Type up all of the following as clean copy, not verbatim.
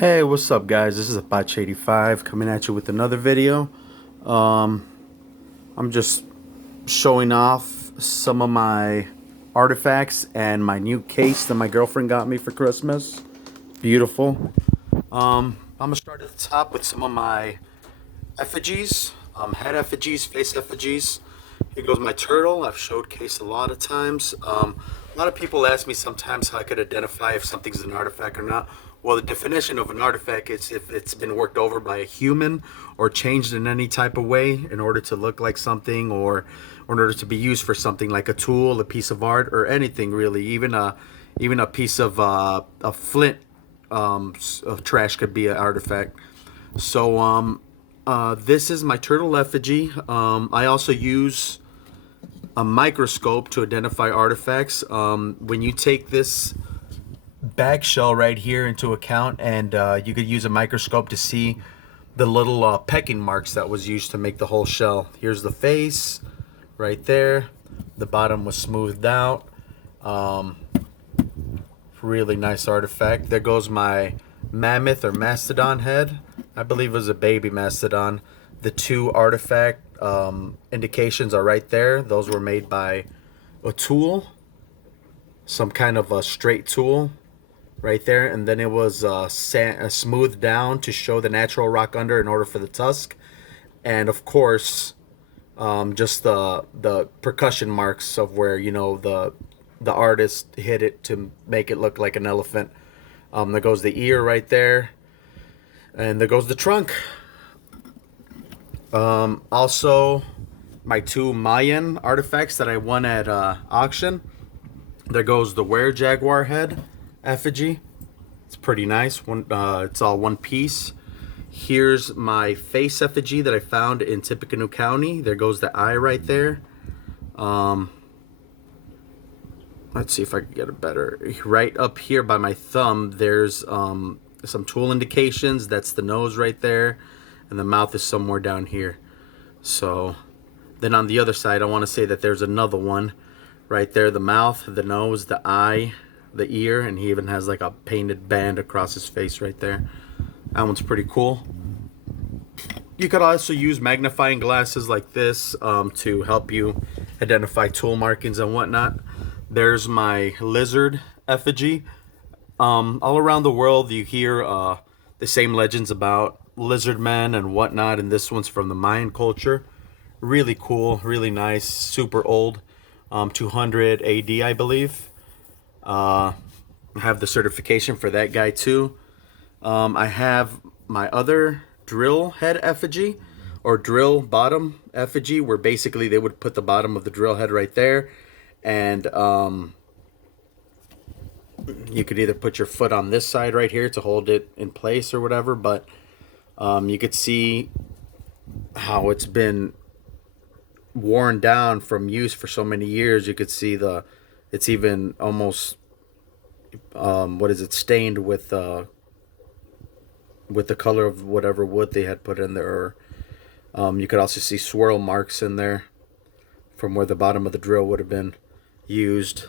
Hey, what's up, guys? This is Apache85 coming at you with another video. Um, I'm just showing off some of my artifacts and my new case that my girlfriend got me for Christmas. Beautiful. I'm gonna start at the top with some of my effigies, head effigies, face effigies. Here goes my turtle. I've showcased a lot of times. A lot of people ask me sometimes how I could identify if something's an artifact or not. Well, the definition of an artifact is if it's been worked over by a human or changed in any type of way in order to look like something, or in order to be used for something like a tool, a piece of art, or anything really. Even a piece of a flint of trash could be an artifact. So this is my turtle effigy. I also use a microscope to identify artifacts. When you take this bag shell right here into account, and you could use a microscope to see the little pecking marks that was used to make the whole shell. Here's the face right there. The bottom was smoothed out. Really nice artifact. There goes my mammoth or mastodon head. I believe it was a baby mastodon. The two artifact indications are right there. Those were made by a tool, some kind of a straight tool right there, and then it was smoothed down to show the natural rock under in order for the tusk, and of course just the percussion marks of where, you know, the artist hit it to make it look like an elephant. There goes the ear right there, and there goes the trunk. Also, my two Mayan artifacts that I won at auction. There goes the were jaguar head effigy. It's pretty nice. It's all one piece. Here's my face effigy that I found in Tippecanoe County. There goes the eye right there. Let's see if I can get it better. Right up here by my thumb, there's some tool indications. That's the nose right there, and the mouth is somewhere down here. So then on the other side, I want to say that there's another one right there. The mouth, the nose, the eye, the ear, and he even has like a painted band across his face right there. That one's pretty cool. You could also use magnifying glasses like this to help you identify tool markings and whatnot. There's my lizard effigy. All around the world you hear the same legends about lizard men and whatnot, and this one's from the Mayan culture. Really cool, really nice, super old, 200 AD I believe. I have the certification for that guy too. I have my other drill head effigy, or drill bottom effigy, where basically they would put the bottom of the drill head right there, and you could either put your foot on this side right here to hold it in place or whatever, but you could see how it's been worn down from use for so many years. You could see it's even almost stained with the color of whatever wood they had put in there. Or you could also see swirl marks in there from where the bottom of the drill would have been used.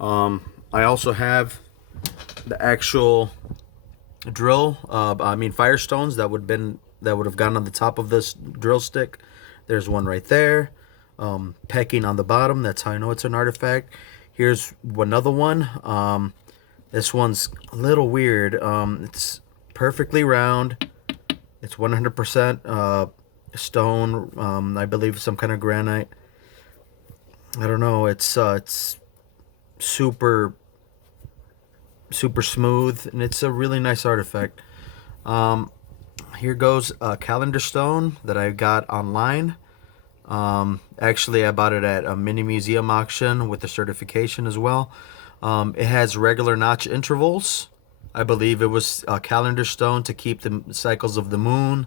I also have the actual drill, firestones that would have gone on the top of this drill stick. There's one right there, pecking on the bottom. That's how I know it's an artifact. Here's another one. This one's a little weird. It's perfectly round. It's 100% stone. I believe some kind of granite. I don't know. It's super smooth, and it's a really nice artifact. Here goes a calendar stone that I got online. Actually, I bought it at a mini museum auction with the certification as well. It has regular notch intervals. I believe it was a calendar stone to keep the cycles of the moon,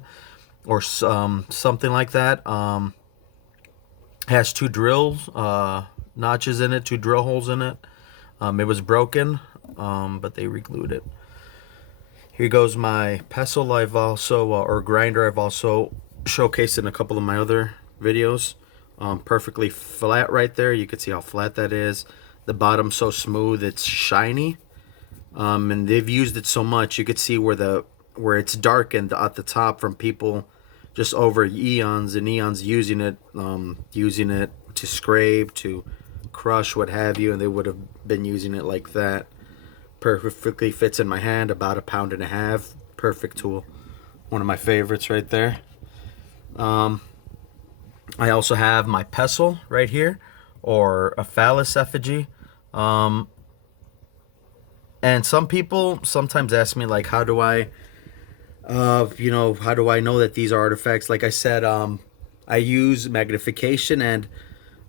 or something like that. Has two drills, notches in it, two drill holes in it. It was broken, but they re-glued it. Here goes my pestle. I've also, or grinder, I've also showcased in a couple of my other videos. Perfectly flat right there. You can see how flat that is. The bottom's so smooth, it's shiny. And they've used it so much. You could see where it's darkened at the top from people just over eons and eons using it to scrape, to crush, what have you, and they would have been using it like that. Perfectly fits in my hand, about 1.5 pounds. Perfect tool. One of my favorites right there. I also have my pestle right here, or a phallus effigy. And some people sometimes ask me, like, how do I how do I know that these are artifacts? Like I said, I use magnification, and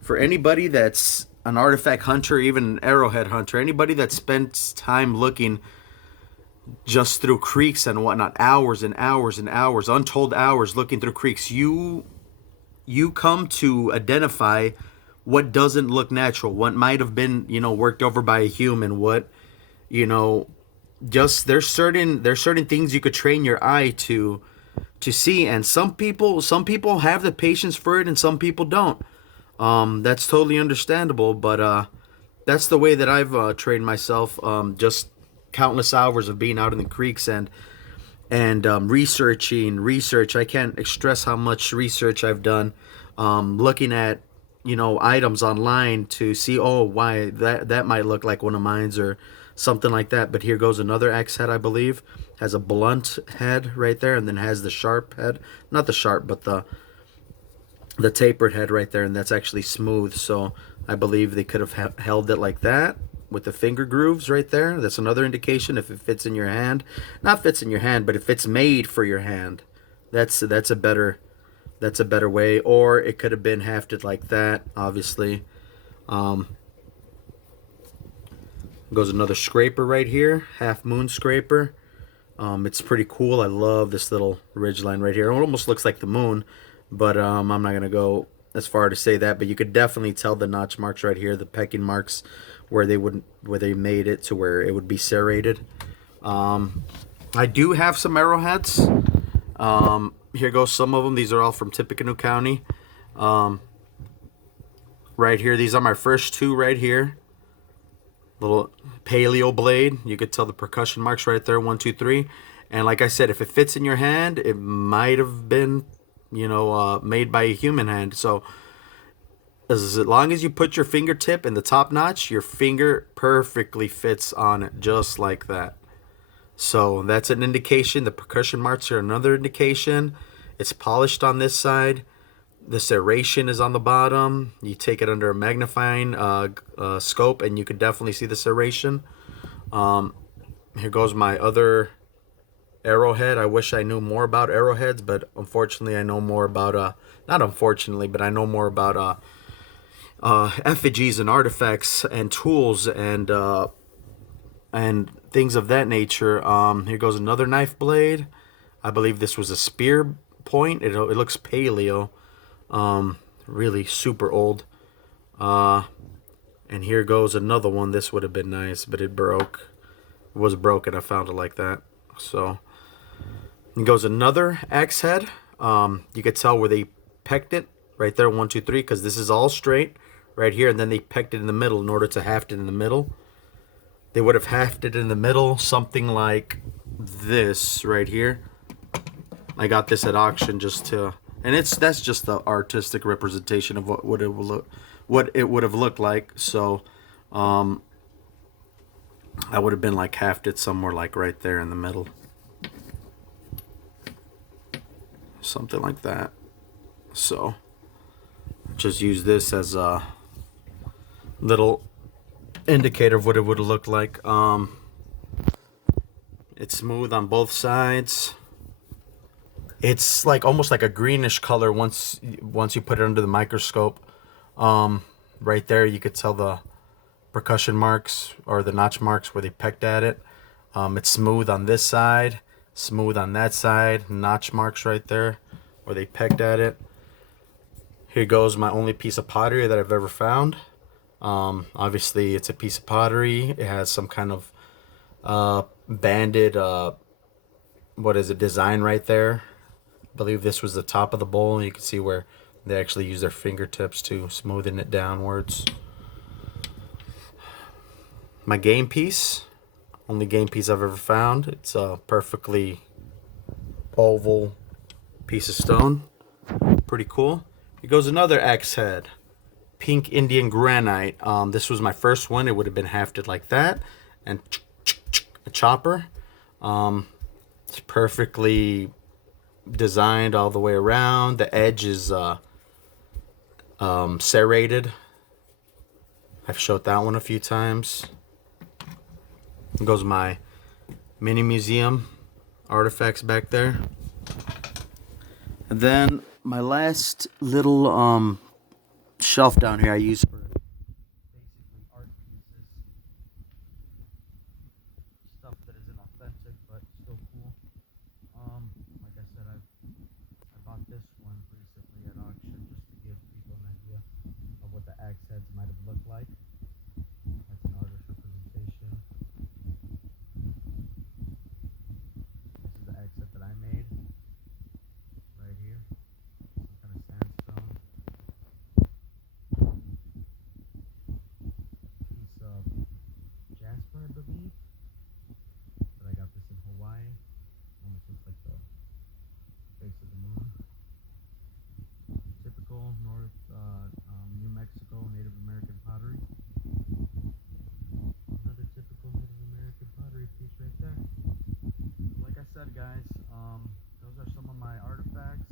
for anybody that's an artifact hunter, even an arrowhead hunter, anybody that spends time looking just through creeks and whatnot, hours and hours and hours, untold hours looking through creeks, you come to identify what doesn't look natural, what might have been, worked over by a human, what, you know, just there's certain things you could train your eye to see, and some people have the patience for it and some people don't. That's totally understandable, but that's the way that I've trained myself. Just countless hours of being out in the creeks and research. I can't stress how much research I've done, looking at items online to see, oh, why that might look like one of mine's or something like that. But here goes another axe head, I believe. Has a blunt head right there, and then has the sharp head. Not the sharp, but the tapered head right there, and that's actually smooth. So I believe they could have held it like that with the finger grooves right there. That's another indication if it fits in your hand. Not fits in your hand, but if it's made for your hand, that's a better way. Or it could have been hafted like that, obviously. Goes another scraper right here, half moon scraper. It's pretty cool. I love this little ridge line right here. It almost looks like the moon, but I'm not gonna go as far to say that. But you could definitely tell the notch marks right here, the pecking marks, where they made it to where it would be serrated. I do have some arrowheads. Here goes some of them. These are all from Tippecanoe County. Right here, these are my first two right here. Little paleo blade. You could tell the percussion marks right there, 1, 2, 3. And like I said, if it fits in your hand, it might have been, made by a human hand. So as long as you put your fingertip in the top notch, your finger perfectly fits on it, just like that. So that's an indication. The percussion marks are another indication. It's polished on this side. The serration is on the bottom. You take it under a magnifying scope, and you could definitely see the serration. Here goes my other arrowhead. I wish I knew more about arrowheads, but unfortunately, I know more about not unfortunately, but I know more about effigies and artifacts and tools and things of that nature. Here goes another knife blade. I believe this was a spear point. It looks paleo. Really super old. And here goes another one. This would have been nice, but it broke. It was broken. I found it like that. So here goes another axe head. You could tell where they pecked it right there, 1, 2, 3, because this is all straight right here, and then they pecked it in the middle in order to haft it in the middle. They would have hafted in the middle something like this right here. I got this at auction just to. And that's just the artistic representation of what it would have looked like. So, I would have been like hafted somewhere like right there in the middle, something like that. So, just use this as a little indicator of what it would have looked like. It's smooth on both sides. It's like almost like a greenish color once you put it under the microscope. Right there, you could tell the percussion marks or the notch marks where they pecked at it. It's smooth on this side, smooth on that side. Notch marks right there where they pecked at it. Here goes my only piece of pottery that I've ever found. Obviously, it's a piece of pottery. It has some kind of banded, design right there. I believe this was the top of the bowl. You can see where they actually use their fingertips to smoothen it downwards. My game piece. Only game piece I've ever found. It's a perfectly oval piece of stone. Pretty cool. Here goes another axe head. Pink Indian granite. This was my first one. It would have been hafted like that. And a chopper. It's perfectly designed all the way around. The edge is serrated. I've showed that one a few times. Here goes my mini museum artifacts back there. And then my last little shelf down here I use for basically art pieces. Stuff that isn't authentic but still cool. Like I said, I bought this one recently at auction just to give people an idea of what the axe heads might have looked like. That's an artist representation. This is the axe head that I made. Right here. Some kind of sandstone. Piece of jasper, I believe. But I got this in Hawaii. Almost looks like the face of the moon. Typical New Mexico Native American pottery. Another typical Native American pottery piece right there. Like I said, guys, those are some of my artifacts.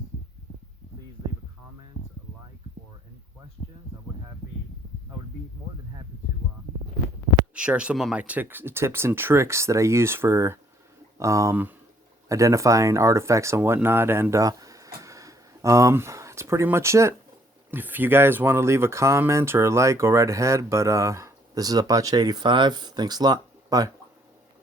Please leave a comment, a like, or any questions. I would be more than happy to share some of my tips and tricks that I use for identifying artifacts and whatnot. And that's pretty much it. If you guys want to leave a comment or a like, go right ahead. But this is Apache 85. Thanks a lot.